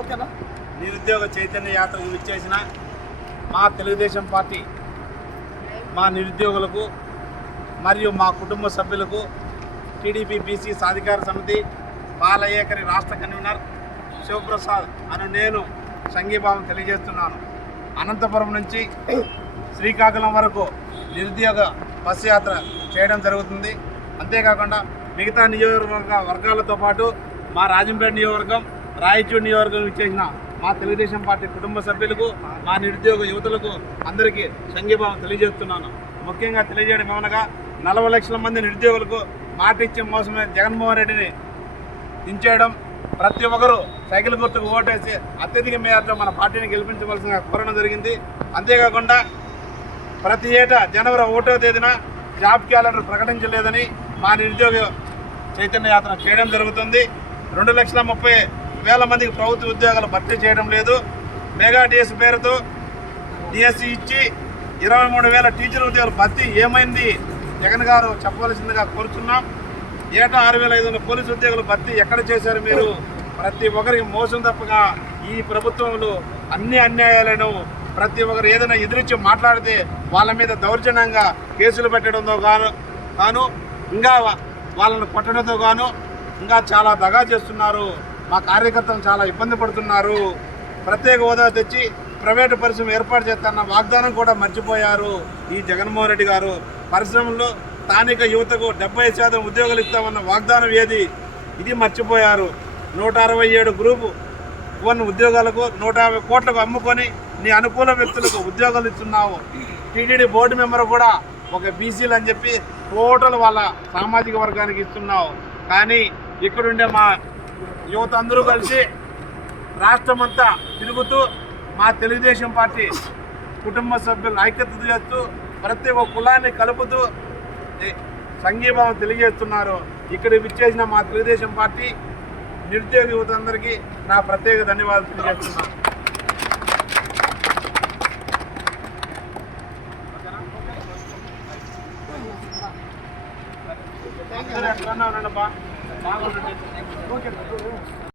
ఓకేనా నిరుద్యోగ చైతన్య యాత్ర విచ్చేసిన మా తెలుగుదేశం పార్టీ మా నిరుద్యోగులకు మరియు మా కుటుంబ సభ్యులకు టీడీపీ బీసీ సాధికార సమితి బాలయేకరి రాష్ట్ర కన్వీనర్ శివప్రసాద్ అను నేను సంఘీభావం తెలియజేస్తున్నాను. అనంతపురం నుంచి శ్రీకాకుళం వరకు నిరుద్యోగ బస్సు యాత్ర చేయడం జరుగుతుంది. అంతేకాకుండా మిగతా నియోజకవర్గ వర్గాలతో పాటు మా రాజంపేట నియోజకవర్గం రాయచూడు నియోజకవర్గం ఇచ్చేసిన మా తెలుగుదేశం పార్టీ కుటుంబ సభ్యులకు మా నిరుద్యోగ యువతులకు అందరికీ సంఘీభావం తెలియజేస్తున్నాను. ముఖ్యంగా తెలియజేయడం ఏమనగా నలభై లక్షల మంది నిరుద్యోగులకు మాట ఇచ్చే మోసమే జగన్మోహన్ రెడ్డిని దించేయడం ప్రతి ఒక్కరూ సైకిల్ గుర్తుకు ఓటేసి అత్యధిక మేరతో మన పార్టీని గెలిపించవలసిన కోరడం జరిగింది. అంతేకాకుండా ప్రతి ఏటా జనవరి ఒకటో తేదీన జాబ్ క్యాలెండర్ ప్రకటించలేదని మా నిరుద్యోగ చైతన్య యాత్ర చేయడం జరుగుతుంది. రెండు లక్షల ముప్పై వేల మందికి ప్రభుత్వ ఉద్యోగాలు భర్తీ చేయడం లేదు. మెగా డిఎస్ పేరుతో డిఎస్సి ఇచ్చి ఇరవై మూడు వేల టీచర్ ఉద్యోగాలు భర్తీ ఏమైంది? జగన్ గారు చెప్పవలసిందిగా కోరుతున్నాం ఏటా ఆరు వేల ఐదు వందల పోలీసు ఉద్యోగులు భర్తీ ఎక్కడ చేశారు మీరు? ప్రతి ఒక్కరికి మోసం తప్పగా ఈ ప్రభుత్వంలో అన్ని అన్యాయాలను ప్రతి ఒక్కరు ఏదైనా ఎదురించి మాట్లాడితే వాళ్ళ మీద దౌర్జన్యంగా కేసులు పెట్టడంతో గాను గాను ఇంకా వాళ్ళను కొట్టడంతో గాను ఇంకా చాలా దగా చేస్తున్నారు. మా కార్యకర్తలు చాలా ఇబ్బంది పడుతున్నారు. ప్రత్యేక హోదా తెచ్చి ప్రైవేటు పరిశ్రమ ఏర్పాటు చేస్తాన్న వాగ్దానం కూడా మర్చిపోయారు ఈ జగన్మోహన్ రెడ్డి గారు. పరిశ్రమల్లో స్థానిక యువతకు డెబ్బై శాతం ఉద్యోగాలు ఇస్తామన్న వాగ్దానం ఏది? ఇది మర్చిపోయారు. నూట అరవై ఏడు గ్రూపు వన్ ఉద్యోగాలకు నూట యాభై కోట్లకు అమ్ముకొని నీ అనుకూల వ్యక్తులకు ఉద్యోగాలు ఇస్తున్నావు. టీటీడీ బోర్డు మెంబర్ కూడా ఒక బీసీలు అని చెప్పి టోటల్ వాళ్ళ సామాజిక వర్గానికి ఇస్తున్నావు. కానీ ఇక్కడుండే మా యువత అందరూ కలిసి రాష్ట్రమంతా తిరుగుతూ మా తెలుగుదేశం పార్టీ కుటుంబ సభ్యులను ఐక్యత చేస్తూ ప్రతి ఒక్క కులాన్ని కలుపుతూ సంఘీభావం తెలియజేస్తున్నారు. ఇక్కడ విచ్చేసిన మా తెలుగుదేశం పార్టీ నిరుద్యోగ యువత అందరికీ నా ప్రత్యేక ధన్యవాదాలు తెలియజేస్తున్నాను. ఎట్లా ఉన్నావు Thank you.